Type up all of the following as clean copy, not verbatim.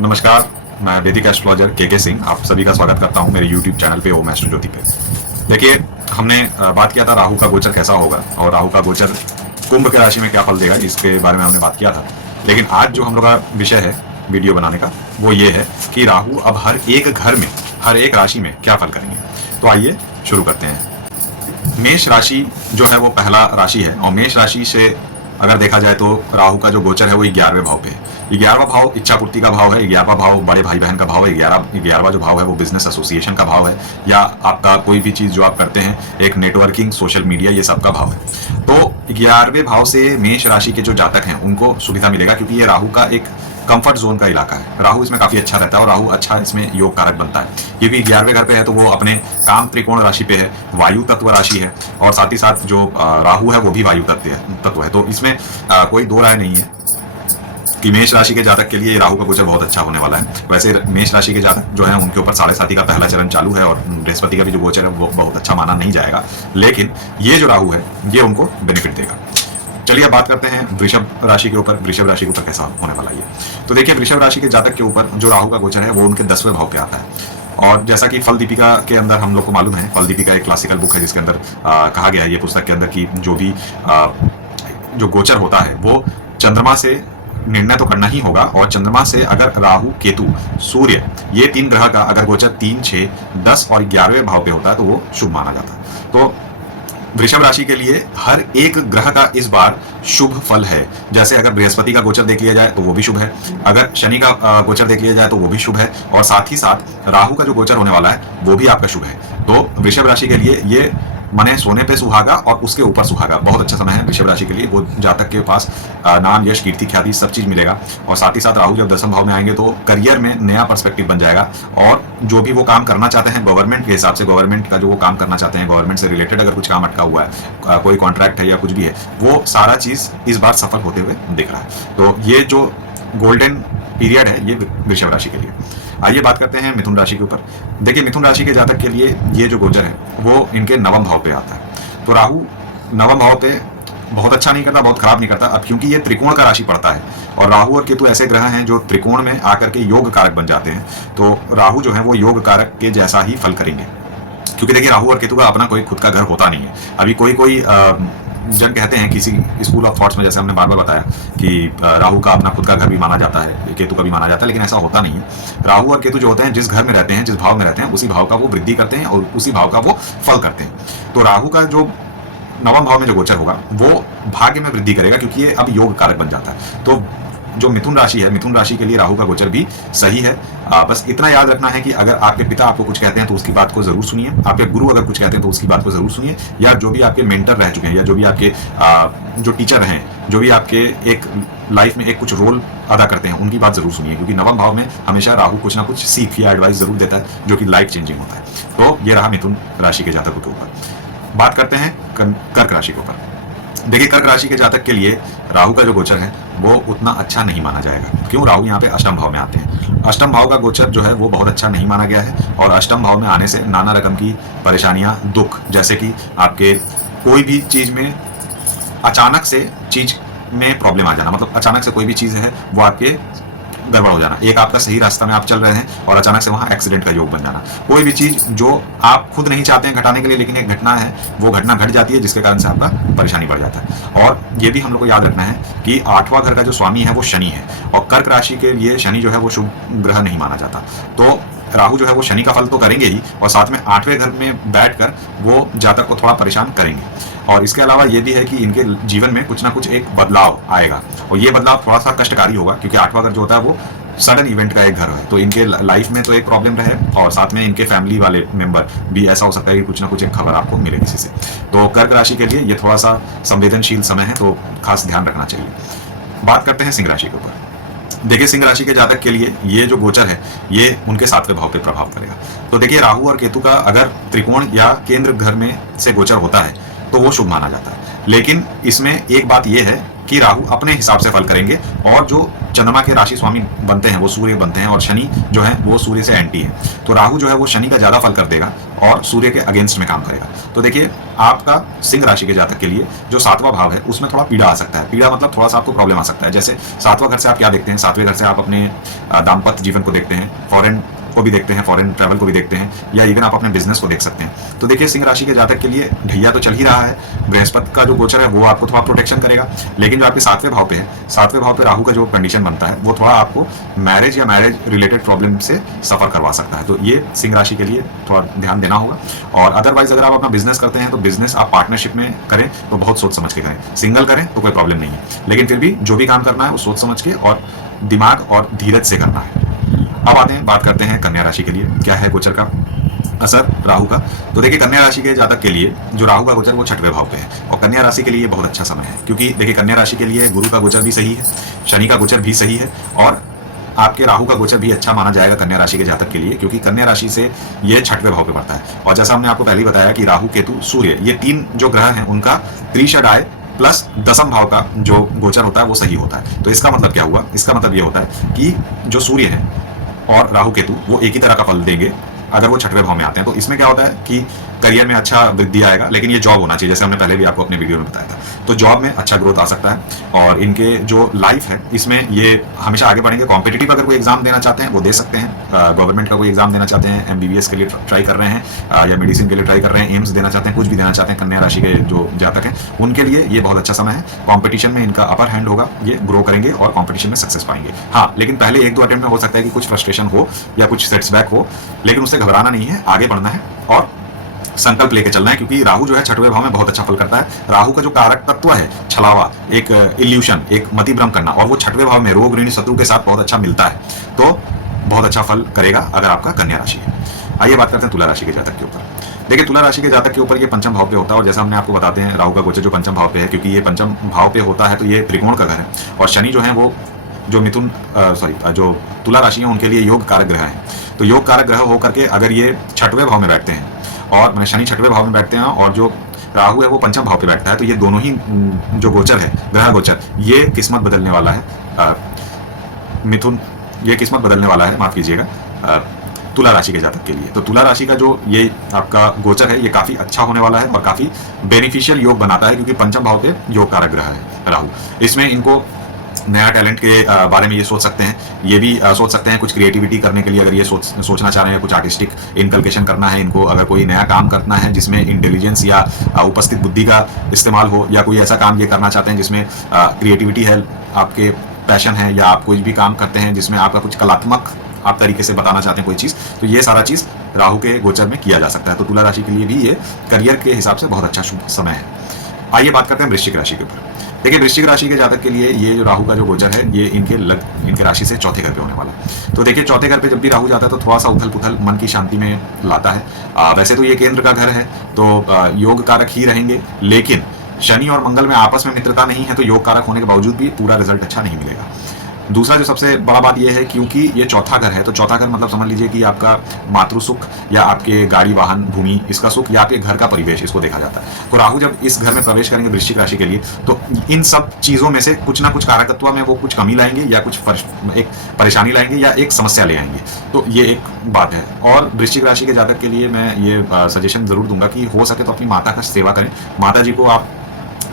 नमस्कार, मैं वैदिक एस्ट्रोलॉजर के सिंह आप सभी का स्वागत करता हूं मेरे यूट्यूब चैनल पे ओम एस्ट्रो ज्योति पे। देखिए, हमने बात किया था राहु का गोचर कैसा होगा और राहु का गोचर कुंभ के राशि में क्या फल देगा, इसके बारे में हमने बात किया था। लेकिन आज जो हम लोग का विषय है वीडियो बनाने का वो ये है कि राहु अब हर एक घर में, हर एक राशि में क्या फल करेंगे। तो आइए शुरू करते हैं। मेष राशि जो है वो पहला राशि है और मेष राशि से अगर देखा जाए तो राहु का जो गोचर है वो 11वें भाव पे है। 11वां भाव इच्छा पूर्ति का भाव है, 11वां भाव बड़े भाई बहन का भाव है, 11वां जो भाव है वो बिजनेस एसोसिएशन का भाव है, या आपका कोई भी चीज जो आप करते हैं, एक नेटवर्किंग, सोशल मीडिया, ये सब का भाव है। तो 11वें भाव से मेष राशि के जो जातक हैं उनको सुविधा मिलेगा, क्योंकि ये राहु का एक कंफर्ट जोन का इलाका है। राहु इसमें काफी अच्छा रहता है और राहु अच्छा इसमें योग कारक बनता है, क्योंकि 11वें घर पे है तो वो अपने काम त्रिकोण राशि पे है, वायु तत्व राशि है और साथ ही साथ जो राहु है वो भी वायु तत्व है। तो इसमें कोई दो राय नहीं है कि मेष राशि के जातक के लिए राहु का गोचर बहुत अच्छा होने वाला है। वैसे मेष राशि के जातक जो है उनके ऊपर 7.5 का पहला चरण चालू है और बृहस्पति का भी जो गोचर है वो बहुत अच्छा माना नहीं जाएगा, लेकिन ये जो राहु है ये उनको बेनिफिट देगा। चलिए अब बात करते हैं वृषभ राशि के ऊपर। वृषभ राशि के ऊपर कैसा होने वाला है। तो देखिए, वृषभ राशि के जातक के ऊपर जो राहु का गोचर है वो उनके 10वें भाव पे आता है। और जैसा कि फल दीपिका के अंदर हम लोग को मालूम है, फल दीपिका एक क्लासिकल बुक है जिसके अंदर कहा गया है, ये पुस्तक के अंदर की जो भी जो गोचर होता है वो चंद्रमा से निर्णय तो करना ही होगा, और चंद्रमा से अगर राहु, केतु, सूर्य, ये 3 ग्रह का अगर गोचर 3, 6, 10 और 11वें भाव पे होता है तो वो शुभ माना जाता है। तो वृषभ राशि के लिए हर एक ग्रह का इस बार शुभ फल है। जैसे अगर बृहस्पति का गोचर देख लिया जाए तो वो भी शुभ है, अगर शनि का गोचर देख लिया जाए तो वो भी शुभ है, और साथ ही साथ राहु का जो गोचर होने वाला है वो भी आपका शुभ है। तो वृषभ राशि के लिए ये मने सोने पे सुहागा और उसके ऊपर सुहागा, बहुत अच्छा समय है वृषभ राशि के लिए। वो जातक के पास नाम, यश, कीर्ति, ख्याति सब चीज मिलेगा, और साथ ही साथ राहु जब 10वें भाव में आएंगे तो करियर में नया पर्सपेक्टिव बन जाएगा, और जो भी वो काम करना चाहते हैं गवर्नमेंट के हिसाब से, गवर्नमेंट का जो वो काम करना चाहते हैं, गवर्नमेंट से रिलेटेड अगर कुछ काम अटका हुआ है, कोई कॉन्ट्रैक्ट है या कुछ भी है, वो सारा चीज इस बार सफल होते हुए दिख रहा है। तो ये जो गोल्डन पीरियड है ये वृषभ राशि के लिए। आइए बात करते हैं मिथुन राशि के ऊपर। देखिए, मिथुन राशि के जातक के लिए ये जो गोचर है वो इनके 9वें भाव पे आता है। तो राहु 9वें भाव पे बहुत अच्छा नहीं करता, बहुत खराब नहीं करता। अब क्योंकि ये त्रिकोण का राशि पड़ता है और राहु और केतु ऐसे ग्रह हैं जो त्रिकोण में आकर के योग कारक बन जाते हैं, तो राहु जो है वो योग कारक के जैसा ही फल करेंगे। क्योंकि देखिए, राहु और केतु का अपना कोई खुद का घर होता नहीं है। अभी कोई जन कहते हैं किसी स्कूल ऑफ थॉट्स में, जैसे हमने बार बार बताया कि राहु का अपना खुद का घर भी माना जाता है, केतु का भी माना जाता है, लेकिन ऐसा होता नहीं है। राहु और केतु जो होते हैं जिस घर में रहते हैं, जिस भाव में रहते हैं, उसी भाव का वो वृद्धि करते हैं और उसी भाव का वो फल करते हैं। तो राहु का जो 9वें भाव में जो गोचर होगा वो भाग्य में वृद्धि करेगा, क्योंकि ये अब योग कारक बन जाता है। तो जो मिथुन राशि है, मिथुन राशि के लिए राहु का गोचर भी सही है। बस इतना याद रखना है कि अगर आपके पिता आपको कुछ कहते हैं तो उसकी बात को जरूर सुनिए, आपके गुरु अगर कुछ कहते हैं तो उसकी बात को जरूर सुनिए, या जो भी आपके मेंटर रह चुके हैं, या जो भी आपके जो टीचर हैं, जो भी आपके एक लाइफ में एक कुछ रोल अदा करते हैं, उनकी बात जरूर सुनिए, क्योंकि 9वें भाव में हमेशा राहु कुछ ना कुछ सीख या एडवाइस जरूर देता है जो कि लाइफ चेंजिंग होता है। तो ये रहा मिथुन राशि के जातकों के ऊपर। बात करते हैं कर्क राशि के ऊपर। देखिए, कर्क राशि के जातक के लिए राहु का जो गोचर है वो उतना अच्छा नहीं माना जाएगा। क्यों? राहु यहाँ पे अष्टम भाव में आते हैं। अष्टम भाव का गोचर जो है वो बहुत अच्छा नहीं माना गया है, और अष्टम भाव में आने से नाना रकम की परेशानियां, दुख, जैसे कि आपके कोई भी चीज में अचानक से चीज में प्रॉब्लम आ जाना, मतलब अचानक से कोई भी चीज है वो आपके गड़बड़ हो जाना। एक आपका सही रास्ता में आप चल रहे हैं और अचानक से वहां एक्सीडेंट का योग बन जाना। कोई भी चीज जो आप खुद नहीं चाहते हैं घटाने के लिए, लेकिन एक घटना है, वो घटना घट जाती है जिसके कारण से आपका परेशानी बढ़ जाता है। और ये भी हम लोग को याद रखना है कि 8वां घर का जो स्वामी है वो शनि है, और कर्क राशि के लिए शनि जो है वो शुभ ग्रह नहीं माना जाता। तो राहु जो है वो शनि का फल तो करेंगे ही, और साथ में 8वें घर में बैठकर वो जातक को थोड़ा परेशान करेंगे। और इसके अलावा ये भी है कि इनके जीवन में कुछ ना कुछ एक बदलाव आएगा, और ये बदलाव थोड़ा सा कष्टकारी होगा, क्योंकि 8वां घर जो होता है वो सडन इवेंट का एक घर है। तो इनके लाइफ में तो एक प्रॉब्लम रहे, और साथ में इनके फैमिली वाले मेंबर भी ऐसा हो सकता है कि कुछ ना कुछ एक खबर आपको मिले किसी से। तो कर्क राशि के लिए ये थोड़ा सा संवेदनशील समय है, तो खास ध्यान रखना चाहिए। बात करते हैं सिंह राशि के ऊपर। देखिए, सिंह राशि के जातक के लिए ये जो गोचर है ये उनके 7वें भाव पे प्रभाव करेगा। तो देखिए, राहु और केतु का अगर त्रिकोण या केंद्र घर में से गोचर होता है तो वो शुभ माना जाता है, लेकिन इसमें एक बात ये है कि राहु अपने हिसाब से फल करेंगे, और जो चंद्रमा के राशि स्वामी बनते हैं वो सूर्य बनते हैं, और शनि जो है वो सूर्य से एंटी है। तो राहु जो है वो शनि का ज़्यादा फल कर देगा और सूर्य के अगेंस्ट में काम करेगा। तो देखिए, आपका सिंह राशि के जातक के लिए जो 7वां भाव है उसमें थोड़ा पीड़ा आ सकता है। पीड़ा मतलब थोड़ा सा आपको प्रॉब्लम आ सकता है। जैसे 7वां घर से आप क्या देखते हैं, 7वें घर से आप अपने दाम्पत्य जीवन को देखते हैं, फॉरेन को भी देखते हैं, फॉरेन ट्रैवल को भी देखते हैं, या इवन आप अपने बिजनेस को देख सकते हैं। तो देखिए, सिंह राशि के जातक के लिए ढैया तो चल ही रहा है, बृहस्पति का जो गोचर है वो आपको थोड़ा प्रोटेक्शन करेगा, लेकिन जो आपके 7वें भाव पे है, 7वें भाव पे राहु का जो कंडीशन बनता है वो थोड़ा आपको मैरिज या मैरिज रिलेटेड प्रॉब्लम से सफर करवा सकता है। तो ये सिंह राशि के लिए थोड़ा ध्यान देना होगा। और अदरवाइज अगर आप अपना बिजनेस करते हैं तो बिजनेस आप पार्टनरशिप में करें तो बहुत सोच समझ के करें। सिंगल करें तो कोई प्रॉब्लम नहीं है, लेकिन फिर भी जो भी काम करना है वो सोच समझ के और दिमाग और धीरज से करना है। अब आते हैं, बात करते हैं कन्या राशि के लिए क्या है गोचर का असर राहु का। तो देखिए, कन्या राशि के जातक के लिए जो राहु का गोचर वो 6वें भाव पे है, और कन्या राशि के लिए बहुत अच्छा समय है, क्योंकि देखिए कन्या राशि के लिए गुरु का गोचर भी सही है, शनि का गोचर भी सही है, और आपके राहु का गोचर भी अच्छा माना जाएगा कन्या राशि के जातक के लिए, क्योंकि कन्या राशि से ये 6वें भाव पे पड़ता है। और जैसा हमने आपको पहले ही बताया कि राहु, केतु, सूर्य, ये 3 जो ग्रह हैं उनका त्रिषडाय प्लस दशम भाव का जो गोचर होता है वो सही होता है। तो इसका मतलब क्या हुआ, इसका मतलब ये होता है कि जो सूर्य है और राहु केतु वो एक ही तरह का फल देंगे अगर वो 6वें भाव में आते हैं। तो इसमें क्या होता है कि करियर में अच्छा वृद्धि आएगा, लेकिन ये जॉब होना चाहिए, जैसे हमने पहले भी आपको अपने वीडियो में बताया था। तो जॉब में अच्छा ग्रोथ आ सकता है, और इनके जो लाइफ है इसमें ये हमेशा आगे बढ़ेंगे। कॉम्पिटिटिव अगर कोई एग्जाम देना चाहते हैं वो दे सकते हैं, गवर्नमेंट का कोई एग्जाम देना चाहते हैं, MBBS के लिए ट्राई कर रहे हैं, या मेडिसिन के लिए ट्राई कर रहे हैं, एम्स देना चाहते हैं, कुछ भी देना चाहते हैं, कन्या राशि के जो जातक हैं उनके लिए ये बहुत अच्छा समय है। कॉम्पिटिशन में इनका अपर हैंड होगा, ये ग्रो करेंगे और कॉम्पिटिशन में सक्सेस पाएंगे। हाँ, लेकिन पहले 1-2 अटेम्प्ट में हो सकता है कि कुछ फ्रस्ट्रेशन हो या कुछ सेट्सबैक हो, लेकिन उससे घबराना नहीं है, आगे बढ़ना है और संकल्प लेके चलना है, क्योंकि राहु जो है 6वें भाव में बहुत अच्छा फल करता है। राहु का जो कारक तत्व है छलावा, एक इल्यूशन, एक मति भ्रम करना, और वो 6वें भाव में रोग ऋण शत्रु के साथ बहुत अच्छा मिलता है, तो बहुत अच्छा फल करेगा अगर आपका कन्या राशि है। आइए बात करते हैं तुला राशि के जातक के ऊपर। देखिए, तुला राशि के जातक के ऊपर ये पंचम भाव पे होता है, और जैसा हमने आपको बताते हैं राहु का गोचर जो पंचम भाव पे है, क्योंकि ये पंचम भाव पे होता है तो ये त्रिकोण का घर है, और शनि जो है वो जो जो तुला राशि है उनके लिए योग कारक ग्रह है। तो योग कारक ग्रह होकर के अगर ये 6वें भाव में बैठते हैं, और मैंने शनि 6वें भाव में बैठते हैं और जो राहु है वो पंचम भाव पे बैठता है, तो ये दोनों ही जो गोचर है, ग्रह गोचर, ये किस्मत बदलने वाला है मिथुन, ये किस्मत बदलने वाला है, माफ कीजिएगा, तुला राशि के जातक के लिए। तो तुला राशि का जो ये आपका गोचर है ये काफी अच्छा होने वाला है और काफी बेनिफिशियल योग बनाता है, क्योंकि पंचम भाव पे योग कारक ग्रह है राहु। इसमें इनको नया टैलेंट के बारे में ये सोच सकते हैं, ये भी सोच सकते हैं कुछ क्रिएटिविटी करने के लिए, अगर ये सोचना चाह रहे हैं कुछ आर्टिस्टिक इनकल्केशन करना है इनको, अगर कोई नया काम करना है जिसमें इंटेलिजेंस या उपस्थित बुद्धि का इस्तेमाल हो, या कोई ऐसा काम ये करना चाहते हैं जिसमें क्रिएटिविटी है, आपके पैशन है, या आप कोई भी काम करते हैं जिसमें आपका कुछ कलात्मक आप तरीके से बताना चाहते हैं कोई चीज़, तो ये सारा चीज़ राहु के गोचर में किया जा सकता है। तो तुला राशि के लिए भी ये करियर के हिसाब से बहुत अच्छा शुभ समय है। आइए बात करते हैं वृश्चिक राशि के ऊपर। देखिए, वृश्चिक राशि के जातक के लिए ये जो राहु का जो गोचर है ये इनके राशि से चौथे घर पे होने वाला है। तो देखिए, चौथे घर पे जब भी राहु जाता है तो थोड़ा सा उथल पुथल मन की शांति में लाता है। वैसे तो ये केंद्र का घर है तो योग कारक ही रहेंगे, लेकिन शनि और मंगल में आपस में मित्रता नहीं है, तो योग कारक होने के बावजूद भी पूरा रिजल्ट अच्छा नहीं मिलेगा। दूसरा जो सबसे बड़ा बात यह है, क्योंकि ये चौथा घर है, तो चौथा घर मतलब समझ लीजिए कि आपका मातृ सुख, या आपके गाड़ी वाहन भूमि इसका सुख, या आपके घर का परिवेश, इसको देखा जाता है। तो राहु जब इस घर में प्रवेश करेंगे वृश्चिक राशि के लिए, तो इन सब चीज़ों में से कुछ ना कुछ कारकत्व में वो कुछ कमी लाएंगे, या कुछ एक परेशानी लाएंगे, या एक समस्या ले आएंगे। तो ये एक बात है। और वृश्चिक राशि के जातक के लिए मैं ये सजेशन जरूर दूंगा कि हो सके तो अपनी माता का सेवा करें, माता जी को आप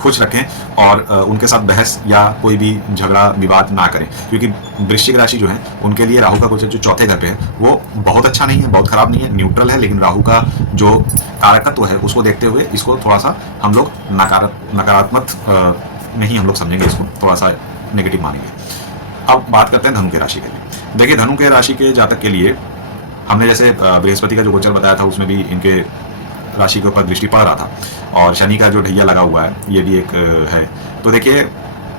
खुश रखें और उनके साथ बहस या कोई भी झगड़ा विवाद ना करें, क्योंकि वृश्चिक राशि जो है उनके लिए राहु का गोचर जो चौथे घर पे है वो बहुत अच्छा नहीं है, बहुत खराब नहीं है, न्यूट्रल है, लेकिन राहु का जो कारकत्व है उसको देखते हुए इसको थोड़ा सा हम लोग नकारात्मक नहीं हम लोग समझेंगे, इसको थोड़ा सा नेगेटिव मानेंगे। अब बात करते हैं धनु के राशि के लिए। देखिए, धनु के राशि के जातक के लिए हमने जैसे बृहस्पति का जो गोचर बताया था उसमें भी इनके राशि के ऊपर दृष्टि पड़ रहा था, और शनि का जो ढैया लगा हुआ है ये भी एक है। तो देखिए,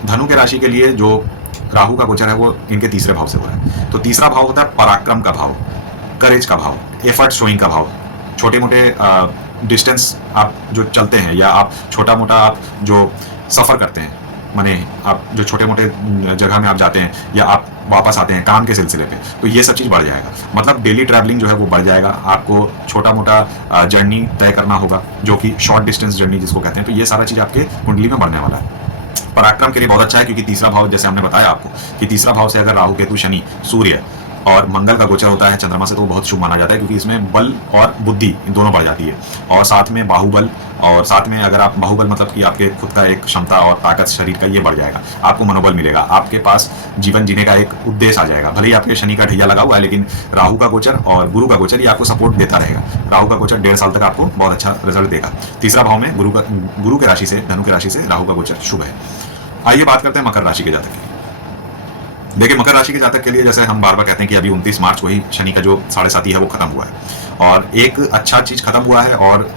धनु के राशि के लिए जो राहु का गोचर है वो इनके तीसरे भाव से हो रहा है। तो तीसरा भाव होता है पराक्रम का भाव, करेज का भाव, एफर्ट शोइंग का भाव। छोटे मोटे डिस्टेंस आप जो चलते हैं, या आप छोटा मोटा आप जो सफ़र करते हैं, माने आप जो छोटे मोटे जगह में आप जाते हैं या आप वापस आते हैं काम के सिलसिले पे, तो ये सब चीज़ बढ़ जाएगा। मतलब डेली ट्रैवलिंग जो है वो बढ़ जाएगा, आपको छोटा मोटा जर्नी तय करना होगा, जो कि शॉर्ट डिस्टेंस जर्नी जिसको कहते हैं। तो ये सारा चीज़ आपके कुंडली में बढ़ने वाला है। पराक्रम के लिए बहुत अच्छा है, क्योंकि तीसरा भाव, जैसे हमने बताया आपको कि तीसरा भाव से अगर राहु केतु शनि सूर्य और मंगल का गोचर होता है चंद्रमा से, तो वो बहुत शुभ माना जाता है, क्योंकि इसमें बल और बुद्धि दोनों बढ़ जाती है, और साथ में बाहुबल, और साथ में अगर आप बाहुबल मतलब कि आपके खुद का एक क्षमता और ताकत शरीर का ये बढ़ जाएगा, आपको मनोबल मिलेगा, आपके पास जीवन जीने का एक उद्देश्य आ जाएगा। भले ही आपके शनि का ढैया लगा हुआ है, लेकिन राहु का गोचर और गुरु का गोचर ये आपको सपोर्ट देता रहेगा। राहु का गोचर 1.5 साल तक आपको बहुत अच्छा रिजल्ट देगा। तीसरा भाव में गुरु के राशि से, धनु की राशि से राहु का गोचर शुभ है। आइए बात करते हैं मकर राशि के जातक की। देखिए, मकर राशि के जातक के लिए जैसे हम बार बार कहते हैं कि अभी 29 मार्च को ही शनि का जो 7.5 है वो खत्म हुआ है, और एक अच्छा चीज खत्म हुआ है, और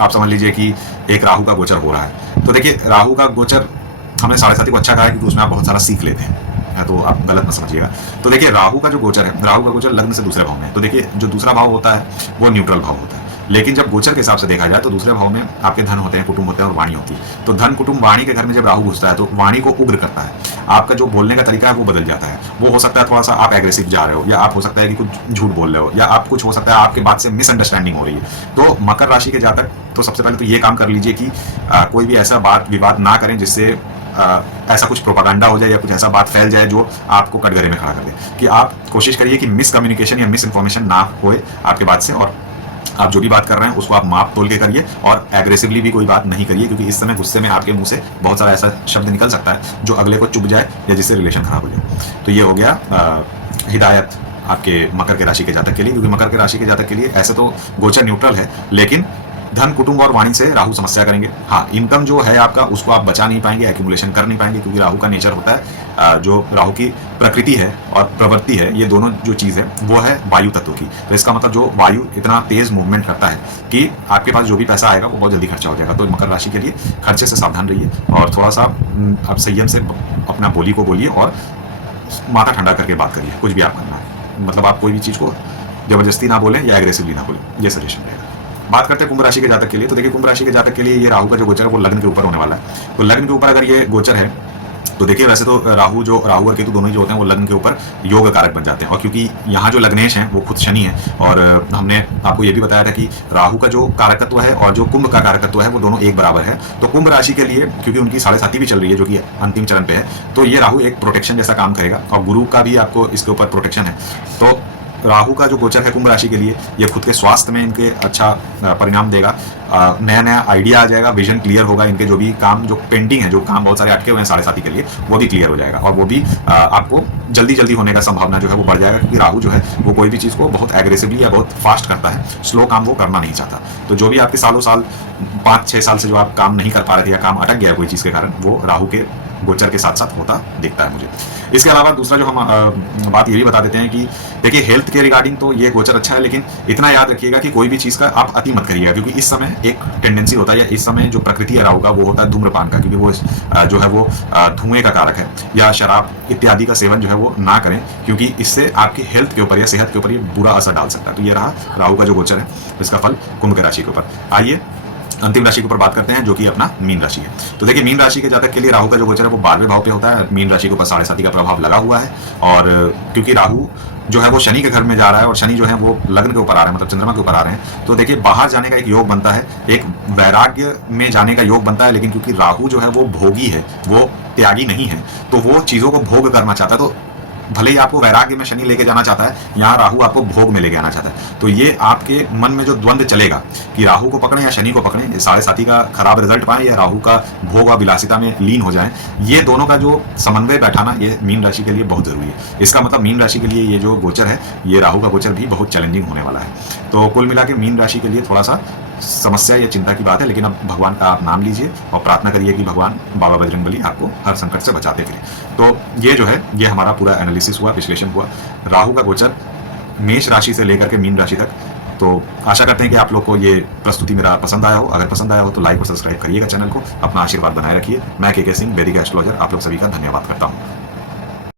आप समझ लीजिए कि एक राहु का गोचर हो रहा है। तो देखिए, राहु का गोचर हमने 7.5 को अच्छा कहा है क्योंकि उसमें आप बहुत सारा सीख लेते हैं, तो आप गलत मत समझिएगा। तो देखिए, राहु का जो गोचर है, राहु का गोचर लग्न से दूसरे भाव में है। तो देखिए, जो दूसरा भाव होता है वो न्यूट्रल भाव होता है, लेकिन जब गोचर के हिसाब से देखा जाए तो दूसरे भाव में आपके धन होते हैं, कुटुंब होते हैं और वाणी होती है। तो धन, कुटुंब, वाणी के घर में जब राहु घुसता है तो वाणी को उग्र करता है, आपका जो बोलने का तरीका है वो बदल जाता है। वो हो सकता है थोड़ा सा आप एग्रेसिव जा रहे हो, या आप हो सकता है कि कुछ झूठ बोल रहे हो, या आप कुछ हो सकता है आपके बात से मिसअंडरस्टैंडिंग हो रही है। तो मकर राशि के जातक तो सबसे पहले तो ये काम कर लीजिए कि कोई भी ऐसा बात विवाद ना करें जिससे ऐसा कुछ प्रोपागंडा हो जाए या कुछ ऐसा बात फैल जाए जो आपको कटघरे में खड़ा कर दे। कि आप कोशिश करिए कि मिसकम्युनिकेशन या मिस इन्फॉर्मेशन ना होए आपके बात से, और आप जो भी बात कर रहे हैं उसको आप माप तोल के करिए, और एग्रेसिवली भी कोई बात नहीं करिए, क्योंकि इस समय गुस्से में आपके मुंह से बहुत सारा ऐसा शब्द निकल सकता है जो अगले को चुभ जाए या जिससे रिलेशन खराब हो जाए। तो ये हो गया हिदायत आपके मकर के राशि के जातक के लिए, क्योंकि मकर के राशि के जातक के लिए ऐसे तो गोचर न्यूट्रल है, लेकिन धन, कुटुंब और वाणी से राहु समस्या करेंगे। हाँ, इनकम जो है आपका उसको आप बचा नहीं पाएंगे, एक्यूमुलेशन कर नहीं पाएंगे, क्योंकि राहु का नेचर होता है, जो राहु की प्रकृति है और प्रवृत्ति है, ये दोनों जो चीज़ है वो है वायु तत्व की। तो इसका मतलब जो वायु इतना तेज मूवमेंट करता है कि आपके पास जो भी पैसा आएगा वो बहुत जल्दी खर्चा हो जाएगा। तो मकर राशि के लिए खर्चे से सावधान रहिए, और थोड़ा सा आप संयम से अपना बोली को बोलिए, और माथा ठंडा करके बात करिए। कुछ भी आप करना है, मतलब आप कोई भी चीज़ को जबरदस्ती ना बोलें या एग्रेसिवली ना बोलें, ये सजेशन रहेगा। बात करते हैं कुंभ राशि के जातक के लिए। तो देखिए, कुंभ राशि के जातक के लिए ये राहु का जो गोचर है वो लग्न के ऊपर होने वाला है। तो लग्न के ऊपर अगर ये गोचर है तो देखिए, वैसे तो राहु और केतु दोनों ही जो होते हैं वो लग्न के ऊपर योग कारक बन जाते हैं, और क्योंकि यहाँ जो लग्नेश हैं वो खुद शनि है, और हमने आपको ये भी बताया था कि राहु का जो कारकत्व है और जो कुंभ का कारकत्व है वो दोनों एक बराबर है। तो कुंभ राशि के लिए क्योंकि उनकी 7.5 भी चल रही है जो कि अंतिम चरण पे है, तो ये राहु एक प्रोटेक्शन जैसा काम करेगा, और गुरु का भी आपको इसके ऊपर प्रोटेक्शन है। तो राहु का जो गोचर है कुंभ राशि के लिए, ये खुद के स्वास्थ्य में इनके अच्छा परिणाम देगा, नया नया आइडिया आ जाएगा, विजन क्लियर होगा, इनके जो भी काम जो पेंडिंग है, जो काम बहुत सारे अटके हुए हैं 7.5 के लिए, वो भी क्लियर हो जाएगा, और वो भी आपको जल्दी जल्दी होने का संभावना जो है वो बढ़ जाएगा, क्योंकि राहु जो है वो कोई भी चीज़ को बहुत एग्रेसिवली या बहुत फास्ट करता है, स्लो काम वो करना नहीं चाहता। तो जो भी आपके सालों साल 5-6 साल से जो आप काम नहीं कर पा रहे थे या काम अटक गया कोई चीज़ के कारण, वो राहु के गोचर के साथ साथ होता दिखता है मुझे। इसके अलावा दूसरा जो हम बात ये भी बता देते हैं कि देखिए, हेल्थ के रिगार्डिंग तो ये गोचर अच्छा है, लेकिन इतना याद रखिएगा कि कोई भी चीज़ का आप अति मत करिएगा, क्योंकि इस समय एक टेंडेंसी होता है, या इस समय जो प्रकृति है राहु का वो होता है धूम्रपान का, क्योंकि वो जो है वो धुएं का कारक है, या शराब इत्यादि का सेवन जो है वो ना करें, क्योंकि इससे आपकी हेल्थ के ऊपर या सेहत के ऊपर ये बुरा असर डाल सकता है। तो ये रहा राहु का जो गोचर है, इसका फल कुंभ की राशि के ऊपर। आइए अंतिम राशि के ऊपर बात करते हैं, जो कि अपना मीन राशि है। तो देखिए, मीन राशि के जातक के लिए राहु का जो गोचर है वो 12वें भाव पे होता है। मीन राशि के ऊपर 7.5 का प्रभाव लगा हुआ है, और क्योंकि राहु जो है वो शनि के घर में जा रहा है, और शनि जो है वो लग्न के ऊपर आ रहे हैं, मतलब चंद्रमा के ऊपर आ रहे हैं। तो देखिए, बाहर जाने का एक योग बनता है, एक वैराग्य में जाने का योग बनता है, लेकिन क्योंकि राहु जो है वो भोगी है, वो त्यागी नहीं है, तो वो चीज़ों को भोग करना चाहता है। तो भले ही आपको वैराग्य में शनि लेके जाना चाहता है, यहाँ राहु आपको भोग में लेके आना चाहता है। तो ये आपके मन में जो द्वंद्व चलेगा कि राहु को पकड़ें या शनि को पकड़ें, 7.5 का खराब रिजल्ट पाएं या राहु का भोग और विलासिता में लीन हो जाए, ये दोनों का जो समन्वय बैठाना ये मीन राशि के लिए बहुत जरूरी है। इसका मतलब मीन राशि के लिए ये जो गोचर है, ये राहु का गोचर भी बहुत चैलेंजिंग होने वाला है। तो कुल मिला के मीन राशि के लिए थोड़ा सा समस्या या चिंता की बात है, लेकिन अब भगवान का आप नाम लीजिए और प्रार्थना करिए कि भगवान बाबा बजरंगबली आपको हर संकट से बचाते फिरें। तो ये जो है ये हमारा पूरा एनालिसिस हुआ, विश्लेषण हुआ राहु का गोचर मेष राशि से लेकर के मीन राशि तक। तो आशा करते हैं कि आप लोग को ये प्रस्तुति मेरा पसंद आया हो। अगर पसंद आया हो तो लाइक और सब्सक्राइब करिएगा चैनल को, अपना आशीर्वाद बनाए रखिए। मैं के सिंह, वैदिक एस्ट्रोलॉजर, आप लोग सभी का धन्यवाद करता हूँ।